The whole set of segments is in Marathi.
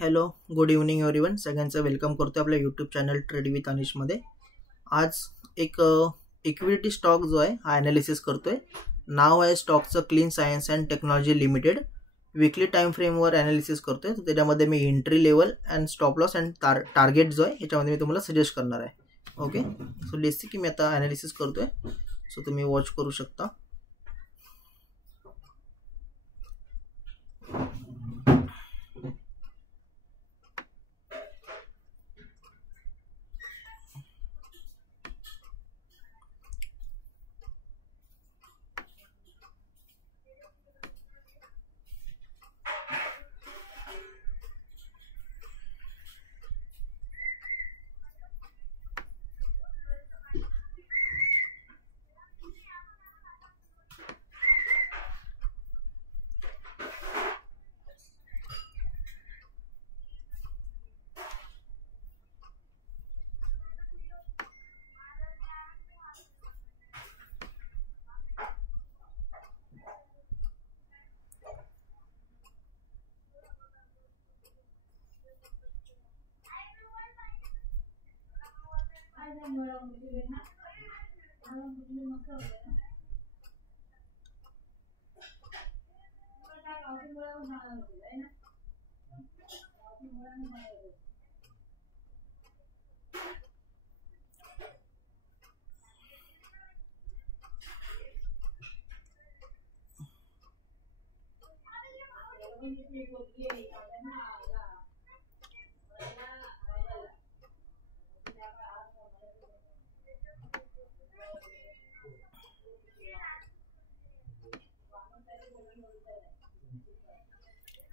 Hello good evening everyone. सगळ्यांचं वेलकम करतो आपल्या यूट्यूब चॅनल ट्रेड विथ अनिशमध्ये. आज एक इक्विटी स्टॉक जो आहे हा ॲनालिसिस करतोय. नाव आहे स्टॉकचं clean science and technology limited. Weekly time फ्रेमवर ॲनालिसिस करतोय. तर त्याच्यामध्ये मी entry level and stop loss and target जो आहे ह्याच्यामध्ये मी तुम्हाला सजेस्ट करणार आहे. ओके, सो लेट्स सी की मी आता ॲनालिसिस करतोय. सो तुम्ही वॉच करू शकता.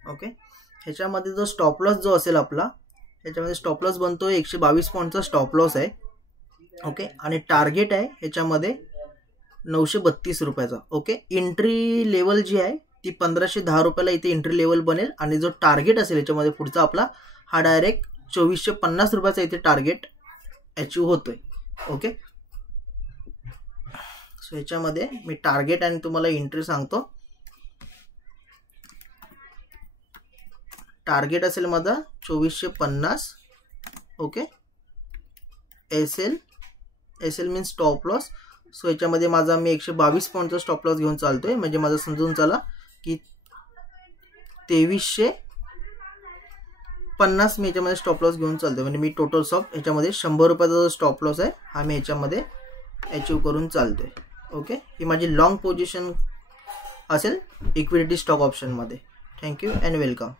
ओके, ह्याच्यामध्ये जो स्टॉप लॉस जो असेल आपला, ह्याच्यामध्ये स्टॉप लॉस बनतोय 122 पॉईंटचा स्टॉप लॉस आहे. ओके, आणि टार्गेट आहे ह्याच्यामध्ये 932 रुपयाचा. ओके, एंट्री लेवल जी आहे ती 1510 रुपयाला इथे एंट्री लेवल बनेल. आणि जो टार्गेट असेल ह्याच्यामध्ये पुढचा आपला हा डायरेक्ट 2450 रुपयाचा इथे टार्गेट अचीव होतोय. ओके, सो ह्याच्यामध्ये मी टार्गेट आणि तुम्हाला एंट्री सांगतो. टार्गेट असेल माझा 2450. Okay, S L means stop loss. So याच्यामध्ये माझा मी 122 पॉईंटचा स्टॉप लॉस घेऊन चालतोय. म्हणजे माझं समजून चला की 2350 मी याच्यामध्ये स्टॉप लॉस घेऊन चालतोय. म्हणजे मी टोटल स्टॉप ह्याच्यामध्ये 100 रुपयाचा जो स्टॉप लॉस आहे हा मी ह्याच्यामध्ये अचीव करून चालतोय. ओके, ही माझी लॉंग पोझिशन असेल इक्विटी स्टॉक ऑप्शनमध्ये. Thank you and welcome.